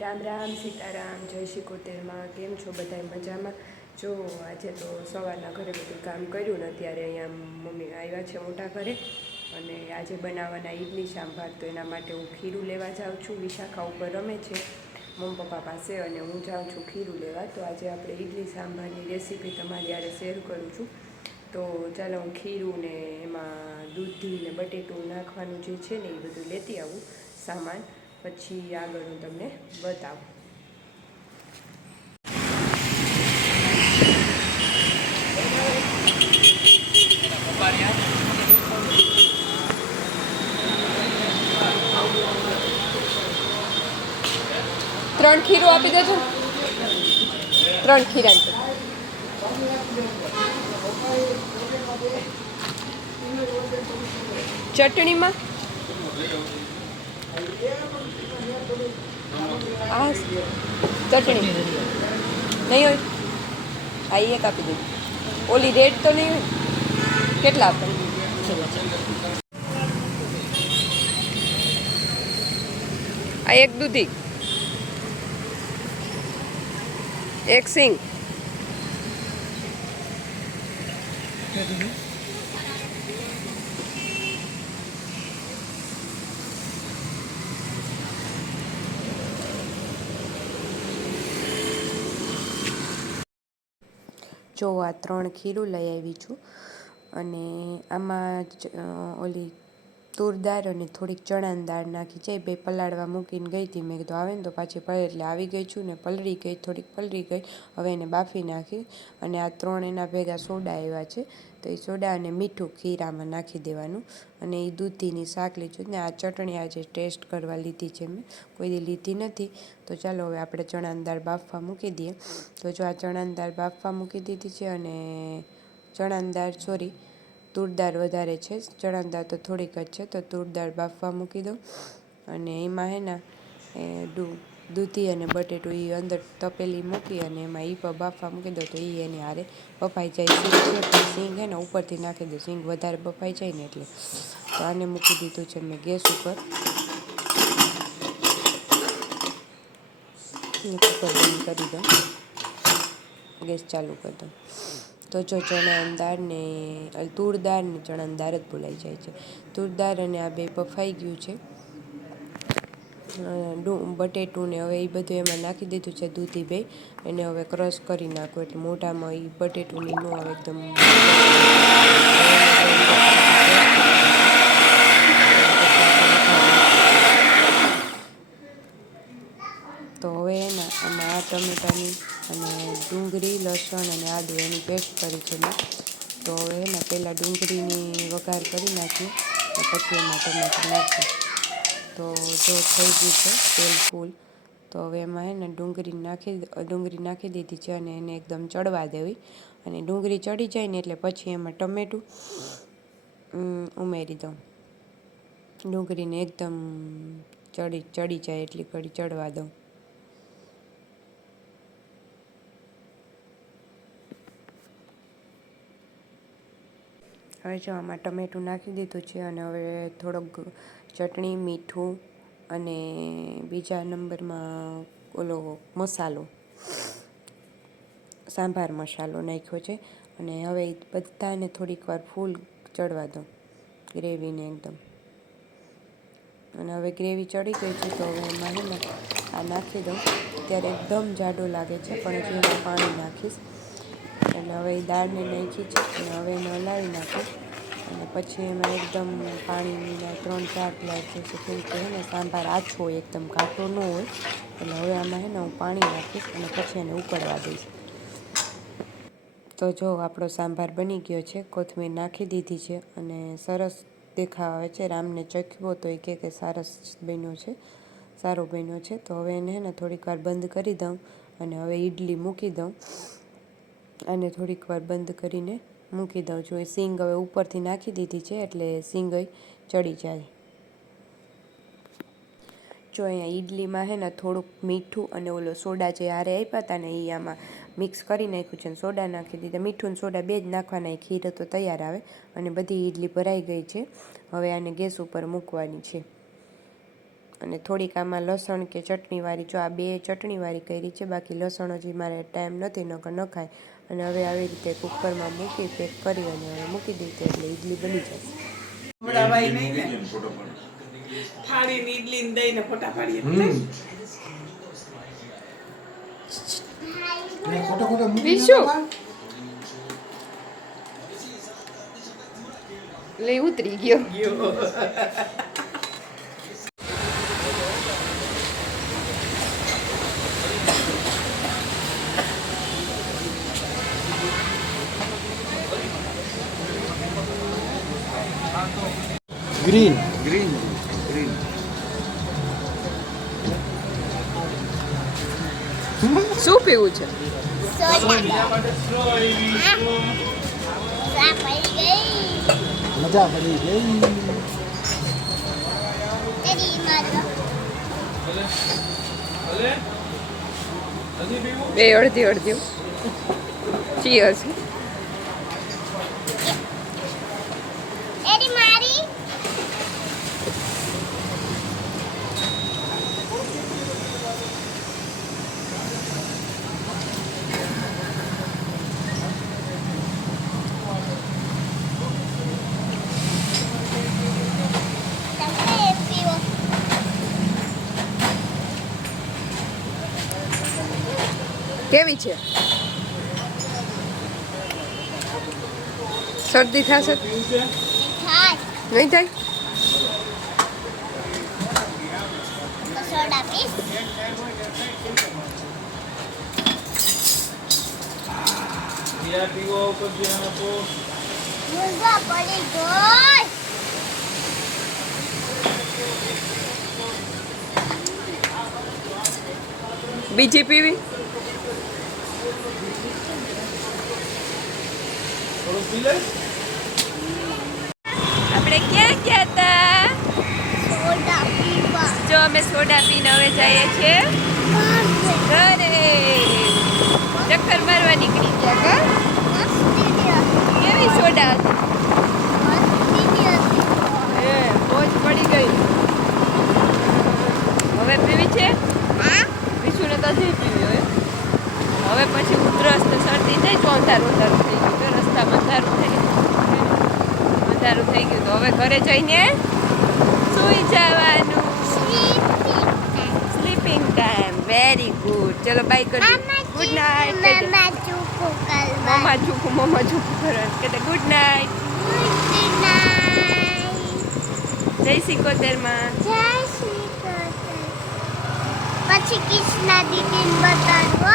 રામ રામ સીતારામ જય શ્રી કોતેરમાં કેમ છો બધાય મજામાં? જો આજે તો સવારના ઘરે બધું કામ કર્યું ને અત્યારે અહીંયા મમ્મી આવ્યા છે મોટા ઘરે અને આજે બનાવવાના ઇડલી સાંભાર. તો એના માટે હું ખીરું લેવા જાઉં છું. વિશાખા ઉપર રમે છે મમ્મી પપ્પા પાસે અને હું જાઉં છું ખીરું લેવા. તો આજે આપણે ઇડલી સાંભારની રેસીપી તમારી યારે શેર કરું છું. તો ચાલો હું ખીરું ને એમાં દૂધી ને બટેટું નાખવાનું જે છે ને એ બધું લેતી આવું સામાન, પછી આગળ હું તમને બતાવું. 3 ખીરું આપી દેજો. 3 ખીરા ચટણીમાં આ ચટણી નહીં હોય. આ એક આપી દીધું. ઓલી રેડ તો નહીં હોય. કેટલા આપે? આ એક દૂધી, એક સિંગ, જો આ 3 ખીરું લઈ આવી છું અને આમાં ઓલી તુર દાળ અને થોડીક ચણાની દાળ નાખી છે. બે પલાળવા મૂકીને ગઈ હતી. મેં કીધું આવે ને તો પાછી પલળે, એટલે આવી ગઈ છું ને પલળી ગઈ, થોડીક પલળી ગઈ. હવે એને બાફી નાખી અને આ 3 એના ભેગા સોડા આવ્યા છે. તો એ સોડા અને મીઠું ખીરામાં નાખી દેવાનું અને એ દૂધીની શાક લીધું ને આ ચટણી આજે ટેસ્ટ કરવા લીધી છે. મેં કોઈ દી લીધી નથી. તો ચાલો હવે આપણે ચણાની દાળ બાફવા મૂકી દઈએ. તો જો આ ચણાની દાળ બાફવા મૂકી દીધી છે અને ચણાની દાળ તુર દાળ વધારે છે, ચણાની દાળ તો થોડીક જ છે. તો તુર દાળ બાફવા મૂકી દઉં અને એમાં હે ને દૂધી અને બટેટું એ અંદર તપેલી મૂકી અને એમાં એ પણ બાફવા મૂકી દો. તો એ એની હારે બફાઈ જાય. સિંગ છે પણ સિંગ હે ને ઉપરથી નાખી દો, સિંગ વધારે બફાઈ જાય ને એટલે. તો આને મૂકી દીધું છે મેં ગેસ ઉપર. કુકર બંધ કરી દઉં, ગેસ ચાલુ કરી દઉં. તો જો ચણાની દાળ ને તુર દાળ ને ચણાની દાળ જ ભૂલાઈ જાય છે. તુર દાળ અને આ બે બફાઈ ગયું છે. બટેટું ને હવે એ બધું એમાં નાખી દીધું છે. દૂધી બે એને હવે ક્રશ કરી નાખો એટલે મોઢામાં એ બટેટુંની ન આવે એકદમ. તો હવે એના આમાં આ ટમેટાની અને ડુંગળી, લસણ અને આદુ એની પેસ્ટ કરી છે મેં. તો હવે એના પહેલાં ડુંગળીની વઘાર કરી નાખીએ અને પછી એમાં ટમેટા નાખીએ. તો જો થઈ ગયું છે તેલ ફૂલ. તો હવે એમાં હે ને ડુંગળી નાખી દીધી છે અને એને એકદમ ચડવા દેવી. અને ડુંગળી ચડી જાય ને એટલે પછી એમાં ટમેટું ઉમેરી દઉં. ડુંગળીને એકદમ ચડી જાય એટલી ઘડી ચડવા દઉં. હવે જો આમાં ટમેટું નાખી દીધું છે અને હવે થોડોક ચટણી, મીઠું અને બીજા નંબરમાં ઓલો મસાલો, સાંભાર મસાલો નાખ્યો છે. અને હવે બધાને થોડીક વાર ફૂલ ચડવા દઉં ગ્રેવીને એકદમ. અને હવે ગ્રેવી ચડી ગઈ છે તો હવે એમાં હે ને આ નાખી દઉં. ત્યારે એકદમ જાડો લાગે છે પણ હજી એમાં પાણી નાખીશ. એટલે હવે એ દાળને નાખી છે અને હવે એને હલાવી નાખીશ અને પછી એમાં એકદમ પાણીના 3-4 ગ્લાસ જેટલું, કેમ કે હે ને સાંભાર આછો હોય, એકદમ ઘાટો ન હોય. એટલે હવે આમાં હે ને હું પાણી નાખીશ અને પછી એને ઉકળવા દઈશ. તો જો આપણો સાંભાર બની ગયો છે. કોથમીર નાખી દીધી છે અને સરસ દેખાવ આવે છે. રામને ચખ્યો તો એ કહે કે સરસ બન્યો છે, સારો બન્યો છે. તો હવે એને હે ને થોડીક વાર બંધ કરી દઉં અને હવે ઇડલી મૂકી દઉં અને થોડીક વાર બંધ કરીને મૂકી દઉં છું. એ સિંગ હવે ઉપરથી નાખી દીધી છે એટલે સિંગ ચડી જાય. જો અહીંયા ઇડલીમાં હે ને થોડુંક મીઠું અને ઓલો સોડા જે હારે આપ્યા હતા ને એ આમાં મિક્સ કરી નાખ્યું છે અને સોડા નાખી દીધા. મીઠું અને સોડા બે જ નાખવાના, એ ખીર તો તૈયાર આવે. અને બધી ઇડલી ભરાઈ ગઈ છે. હવે આને ગેસ ઉપર મૂકવાની છે અને થોડીક આમાં લસણ કે ચટણીવાળી, જો આ 2 ચટણીવાળી કરી છે, બાકી લસણ હજી મારે ટાઈમ નથી નકર ન ખાય. અને હવે આવી રીતે કુકરમાં મૂકી પેક કરી અને હવે મૂકી દીધી એટલે ઈડલી બની જશે. થાળીની ઈડલી દઈને ફોટા પાડીએ. લે ઉતરી ગયો. ગ્રીન શું પીવું છે? મજા પડી ગઈ. બે અડધી અડધી. ચીયર્સ. કેવી છે? શરદી થશે? નહીં થાય? બીજી પીવી? આપણે ક્યાં ગયા હતા? જો અમે સોડા પીને હવે જઈએ છીએ ઘરે. ચક્કર મારવા નીકળી ગયા કા? કેવી સોડા હતી? મોજ પડી ગઈ. હવે પીવી છે? વિશુને તો નથી પીવી હવે પછી ઉધરસ તો શરદી થઈ તો અંધારું થઈ ગયું. રસ્તામાં અંધારું થઈ ગયું તો હવે ઘરે જઈને સૂઈ જવાનું. Sleeping time. Very good. ચલો બાય કરજો. Good night. મમ્મા ચૂકું કરે કે ગુડ નાઇટ. જય સિકોતેરમાં. પછી કૃષ્ણા દીદીને બતાડવો.